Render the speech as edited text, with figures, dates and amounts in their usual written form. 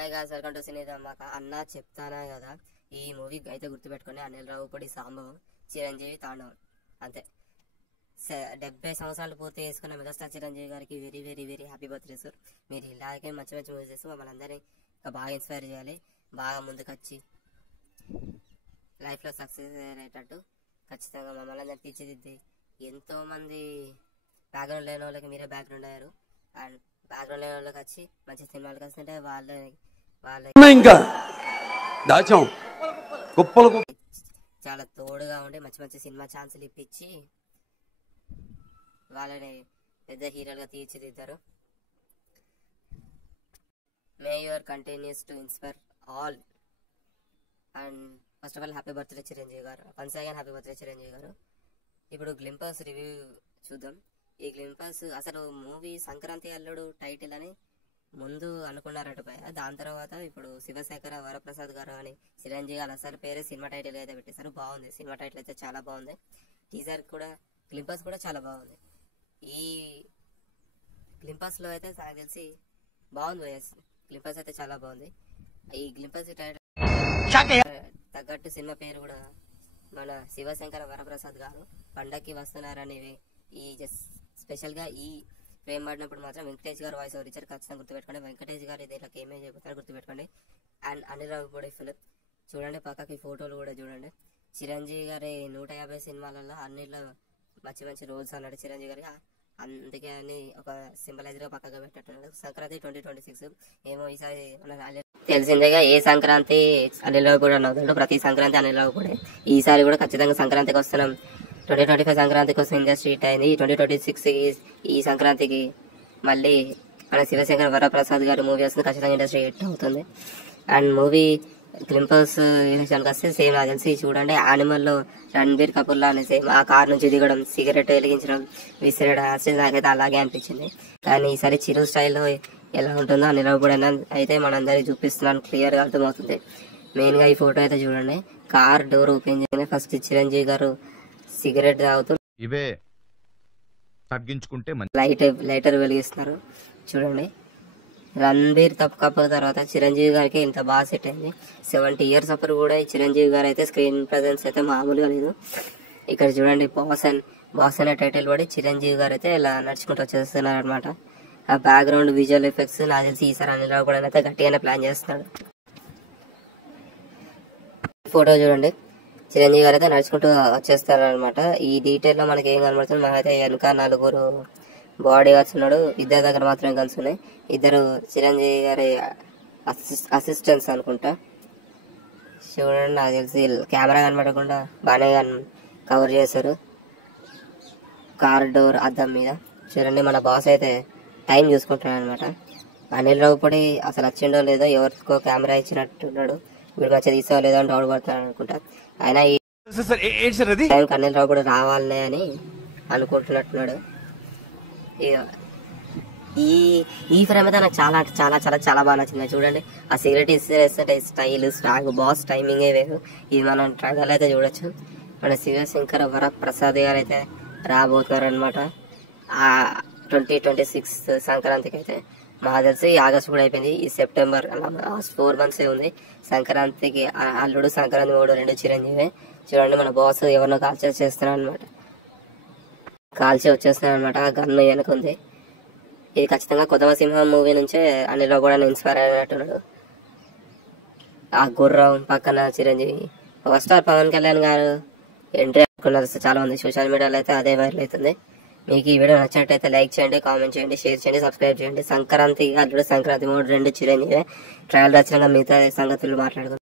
Hi guys, welcome to Cine Dhamaka. అన్న చెప్తానా కదా, ఈ మూవీ అయితే గుర్తుపెట్టుకుని అనిల్ రావిపూడి సాంబవం, చిరంజీవి తాండవం అంతే. 70 సంవత్సరాలు పూర్తి చేసుకున్న మెగాస్టార్ చిరంజీవి గారికి very very very happy birthday sir. మీరు ఇలాగే మంచి మంచి మూవీస్ చేస్తూ మమ్మల్ని అందరినీ ఇంకా బాగా ఇన్స్పైర్ చేయాలి, బాగా ముందుకు వచ్చి లైఫ్లో సక్సెస్ అయ్యేటట్టు ఖచ్చితంగా మమ్మల్ని అందరినీ తీర్చిదిద్ది. ఎంతోమంది బ్యాక్గ్రౌండ్ లేని వాళ్ళకి మీరే బ్యాక్గ్రౌండ్ అయ్యారు, అండ్ బ్యాక్గ్రౌండ్ లేని వాళ్ళకి వచ్చి మంచి సినిమాలకు వస్తుంటే వాళ్ళ చాలా తోడుగా ఉండి మంచి మంచి సినిమా ఛాన్సులు ఇప్పించి వాళ్ళని పెద్ద హీరోలుగా తీర్చిదిద్దారు. May your continues to inspire all. And first of all happy birthday Chiranjeevi గారు, once again happy birthday Chiranjeevi గారు. ఇప్పుడు గ్లింపర్స్ రివ్యూ చూద్దాం. ఈ గ్లింపర్స్ అసలు మూవీ సంక్రాంతి అల్లుడు టైటిల్ అని ముందు అనుకున్నారట పై, దాని తర్వాత ఇప్పుడు శివశేఖర వరప్రసాద్ గారు అని చిరంజీవి గారు అసలు పేరే సినిమా టైటిల్ అయితే పెట్టేశారు. బాగుంది, సినిమా టైటిల్ అయితే చాలా బాగుంది. టీజర్ కూడా గ్లింపర్స్ కూడా చాలా బాగుంది. ఈ గ్లింపర్స్ లో అయితే నాకు తెలిసి బాగుంది, గ్లింపర్స్ అయితే చాలా బాగుంది. ఈ గ్లింపర్స్ టైటిల్ తగ్గట్టు సినిమా పేరు కూడా మన శివశంకర వరప్రసాద్ గారు పండక్కి వస్తున్నారనేవి ఈ స్పెషల్ గా ఈ ఫ్రేమ్ పడినప్పుడు మాత్రం వెంకటేష్ గారు వాయిస్ ఓవర్ ఇచ్చారు. ఖచ్చితంగా గుర్తుపెట్టుకోండి. వెంకటేష్ గారు ఇది ఇలా ఏమేమి చెబుతారో గుర్తుపెట్టుకోండి. అండ్ అనిల్ రావిపూడి ఫిలిం చూడండి, పక్కకి ఫోటోలు కూడా చూడండి. చిరంజీవి గారి 150 సినిమాలలో అన్నిట్లో మంచి మంచి రోల్స్ అన్నాడు చిరంజీవి గారి, అందుకే అని ఒక సింబలైజ్ గా పక్కగా పెట్టట్టున్నాడు. సంక్రాంతి 2026 ఏమో ఈసారి తెలిసిందేగా, ఏ సంక్రాంతి అనిల్ రావిపూడి అన్నదాడు, ప్రతి సంక్రాంతి అనిల్ రావిపూడి. ఈసారి కూడా ఖచ్చితంగా సంక్రాంతికి వస్తున్నాం. 2025 సంక్రాంతికి వస్తే ఇండస్ట్రీ హిట్ అయింది. 2026 ఈ సంక్రాంతికి మళ్ళీ మన శివశంకర వరప్రసాద్ గారి మూవీ వస్తుంది, ఖచ్చితంగా ఇండస్ట్రీ హిట్ అవుతుంది. అండ్ మూవీ గ్లింపర్స్ విషయానికి వస్తే సేమ్ నాకు తెలిసి చూడండి, యానిమల్ లో రణబీర్ కపూర్ లానే సేమ్ ఆ కార్ నుంచి దిగడం, సిగరెట్ వెలిగించడం, విసిరడం, నాకైతే అలాగే అనిపించింది. కానీ ఈసారి చిరు స్టైల్లో ఎలా ఉంటుందో అనిల్ రావిపూడి అయితే మనందరికి చూపిస్తున్నాను, క్లియర్ గా అర్థమవుతుంది. మెయిన్ గా ఈ ఫోటో అయితే చూడండి, కార్ డోర్ ఓపెన్ చేయగానే ఫస్ట్ చిరంజీవి గారు సిగరెట్ తాగుతూ ఇవే తగ్గించుకుంటే లైటర్ వెలిగిస్తున్నారు చూడండి. రణబీర్ కపూర్ తర్వాత చిరంజీవి గారికి ఇంత బాగా సెట్ అయింది. 70 years అప్పుడు కూడా ఈ చిరంజీవి గారు అయితే స్క్రీన్ ప్రెజెన్స్ అయితే మామూలుగా లేదు. ఇక్కడ చూడండి, బాస్ అనే టైటిల్ పడి చిరంజీవి గారు అయితే ఇలా నడుచుకుంటూ వచ్చేస్తున్నారు అనమాట. ఆ బ్యాక్గ్రౌండ్ విజువల్ ఎఫెక్ట్స్ నాకు తెలిసి ఈసారి అనిల్ రావిపూడి అయితే గట్టిగానే ప్లాన్ చేస్తున్నాడు. ఫోటో చూడండి, చిరంజీవి గారు అయితే నడుచుకుంటూ వచ్చేస్తారు అనమాట. ఈ డీటెయిల్ లో మనకి ఏం కనబడుతుంది, మనకైతే వెనుక 4 బాడీ గార్డ్స్ ఉన్నాడు, ఇద్దరి దగ్గర మాత్రమే గన్స్ ఉన్నాయి. ఇద్దరు చిరంజీవి గారి అసిస్టెంట్స్ అనుకుంటా. చూడండి, నాకు తెలిసి కెమెరా కనబడకుండా బాగానే కవర్ చేశారు కార్ డోర్ అద్దం మీద. చూడండి, మన బాస్ అయితే టైం చూసుకుంటున్నాడు అనమాట. అనిల్ రావిపూడి అసలు వచ్చిండో లేదో, ఎవరికో కెమెరా ఇచ్చినట్టున్నాడు, వీడు మంచిగా తీసావో లేదో అని డౌట్ పడుతున్నాడు అనుకుంటా. ఆయన ఈ టైంకి అనిల్ రావిపూడి రావాలనే అని అనుకుంటున్నట్టున్నాడు. ఈ ఫ్రేమ్ అయితే నాకు చాలా చాలా చాలా చాలా బాగా నచ్చింది. చూడండి, ఆ సిగరెట్ ఇస్తే స్టైల్ స్టాగ్ బాస్ టైమింగ్ వేరు. ఇది మనం ట్రైలర్ అయితే చూడొచ్చు. మన శివశంకర వరప్రసాద్ గారు అయితే రాబోతున్నారు అనమాట. ఆ 2026 సంక్రాంతికి అయితే మాకు తెలిసి ఆగస్ట్ కూడా అయిపోయింది, ఈ సెప్టెంబర్ అలా 4 months ఉంది సంక్రాంతికి. అల్లుడు సంక్రాంతి మూడు 2 చిరంజీవి. చూడండి, మన బాస్ ఎవరినో కాల్చి వచ్చేస్తున్నాడు అనమాట, ఆ గన్ను వెనకుంది. ఇది ఖచ్చితంగా కొత్త సింహం మూవీ నుంచే అనిల్ రావిపూడి కూడా ఇన్స్పైర్ అయినట్టున్నాడు. ఆ గుర్రం పక్కన చిరంజీవి, పవర్ స్టార్ పవన్ కళ్యాణ్ గారు ఎంట్రీ అనుకున్నారు చాలా మంది. సోషల్ మీడియాలో అయితే అదే వైరల్ అవుతుంది. మీకు ఈ వీడియో నచ్చినట్టయితే లైక్ చేయండి, కామెంట్ చేయండి, షేర్ చేయండి, సబ్స్క్రైబ్ చేయండి. సంక్రాంతి అల్లుడు సంక్రాంతి మూడు 2 చిరంజీవి ట్రయల్ రచనగా మిగతా సంగతులు మాట్లాడుకుందాం.